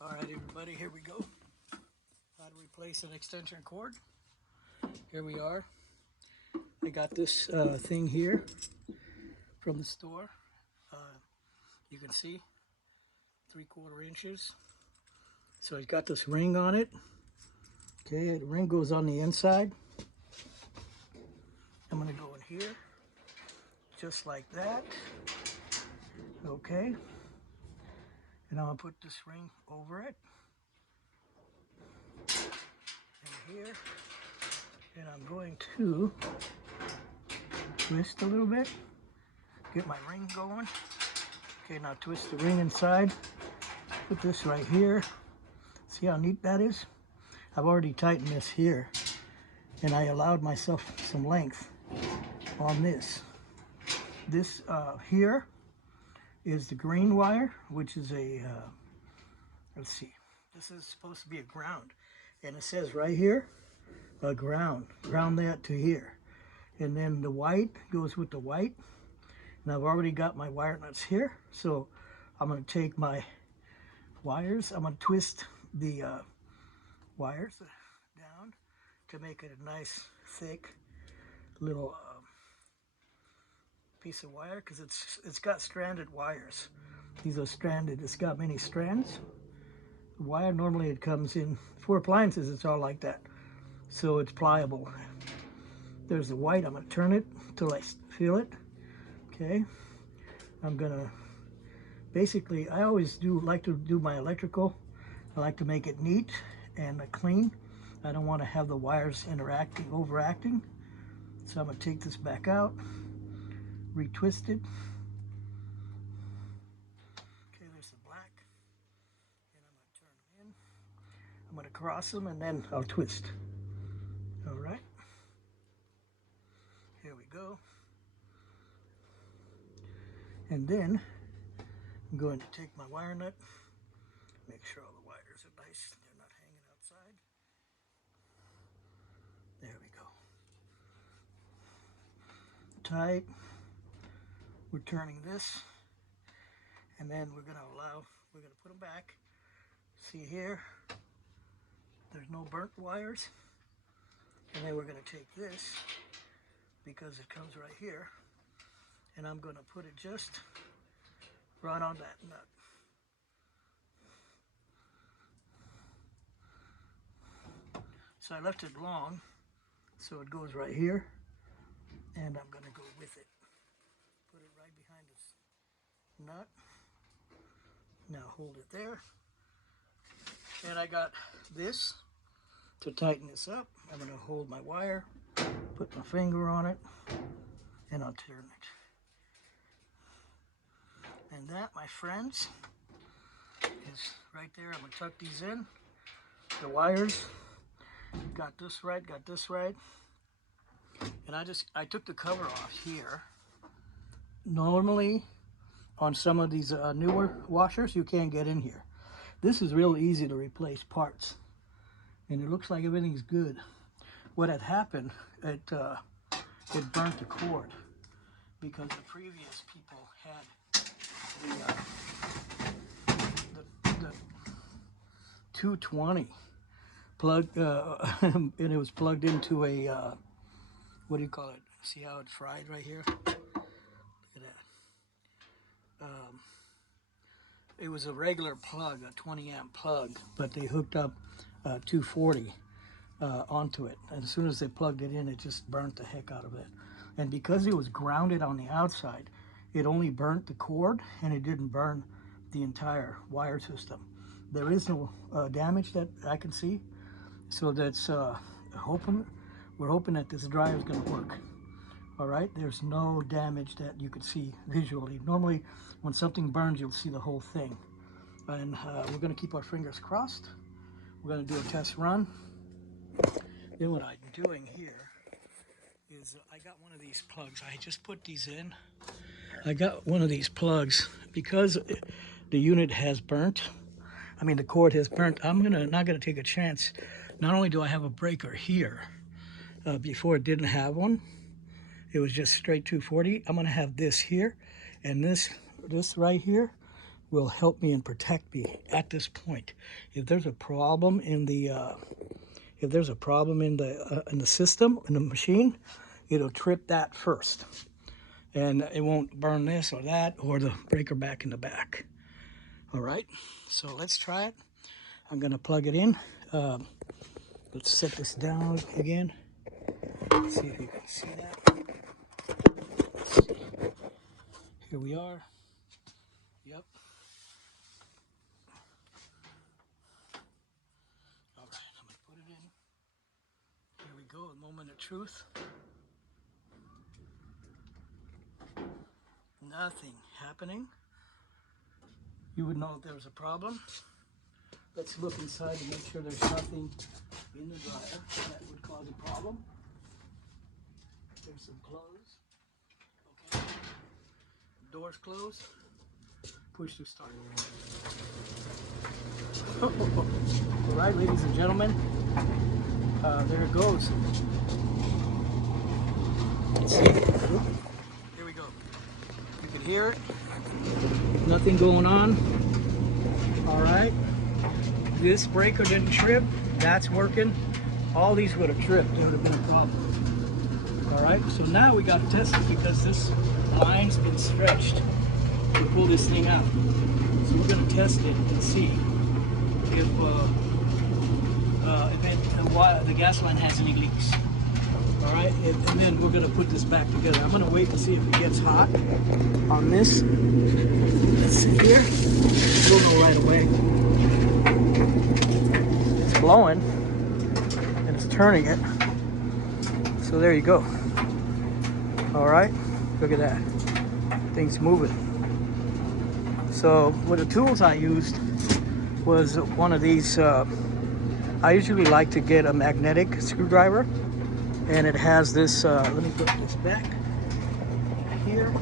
All right, everybody, here we go. How to replace an extension cord. Here we are. I got this thing here from the store. You can see 3/4 inches. So it's got this ring on it. Okay, the ring goes on the inside. I'm gonna go in here, just like that. Okay, and I'm gonna put this ring over it. And here, and I'm going to twist a little bit, get my ring going. Okay, now twist the ring inside. Put this right here. See how neat that is? I've already tightened this here, and I allowed myself some length on this. This here is the green wire, which is a, let's see, this is supposed to be a ground. And it says right here, a ground that to here. And then the white goes with the white. And I've already got my wire nuts here. So I'm gonna take my wires, I'm gonna twist the wires down to make it a nice, thick little piece of wire, because it's got stranded wires. These are stranded. It's got many strands. The wire, normally it comes in, for appliances it's all like that, so it's pliable. There's the white. I'm going to turn it till I feel it. Okay, I'm gonna basically, I always like to do my electrical. I like to make it neat and clean. I don't want to have the wires overacting. So I'm going to take this back out, retwist it. Okay, there's the black. And I'm going to turn them in. I'm going to cross them and then I'll twist. All right. Here we go. And then I'm going to take my wire nut, make sure all the wires are nice, they're not hanging outside. There we go. Tight. We're turning this, and then we're going to put them back. See here, there's no burnt wires. And then we're going to take this, because it comes right here, and I'm going to put it just right on that nut. So I left it long, so it goes right here, and I'm going to go with it. Put it right behind this nut. Now hold it there. And I got this to tighten this up. I'm going to hold my wire, put my finger on it, and I'll turn it. And that, my friends, is right there. I'm going to tuck these in. The wires, got this right, got this right. And I took the cover off here. Normally, on some of these newer washers, you can't get in here. This is real easy to replace parts. And it looks like everything's good. What had happened, it burnt the cord, because the previous people had the 220 plug, and it was plugged into a, what do you call it? See how it's fried right here? Look at that. It was a regular plug, a 20 amp plug, but they hooked up 240 onto it. And as soon as they plugged it in, it just burnt the heck out of it. And because it was grounded on the outside, it only burnt the cord, and it didn't burn the entire wire system. There is no damage that I can see, so that's we're hoping that this dryer is going to work. All right, there's no damage that you could see visually. Normally, when something burns, you'll see the whole thing. And we're going to keep our fingers crossed. We're going to do a test run. Then what I'm doing here is I got one of these plugs. I just put these in. I got one of these plugs because the unit has burnt. I mean, the cord has burnt. I'm not gonna take a chance. Not only do I have a breaker here, before it didn't have one. It was just straight 240. I'm gonna have this here, and this right here will help me and protect me at this point. If there's a problem in the system, in the machine, it'll trip that first, and it won't burn this or that or the breaker back in the back. All right, so let's try it. I'm gonna plug it in. Let's set this down again. Let's see if you can see that. Let's see. Here we are. Yep. All right, I'm gonna put it in. Here we go, a moment of truth. Nothing happening. You would know if there was a problem. Let's look inside to make sure there's nothing in the dryer that would cause a problem. There's some clothes. Okay. Doors closed. Push to start. All right, ladies and gentlemen, there it goes. Let's see. Here we go. You can hear it. Nothing going on. All right. This breaker didn't trip. That's working. All these would have tripped. There would have been a problem. All right. So now we got to test it because this line's been stretched to pull this thing out. So we're going to test it and see if the gas line has any leaks. All right, and then we're gonna put this back together. I'm gonna wait to see if it gets hot on this. Let's see here. We'll know right away. It's blowing and it's turning it. So there you go. All right, look at that. Thing's moving. So one of the tools I used was one of these. I usually like to get a magnetic screwdriver. And it has this, let me put this back here.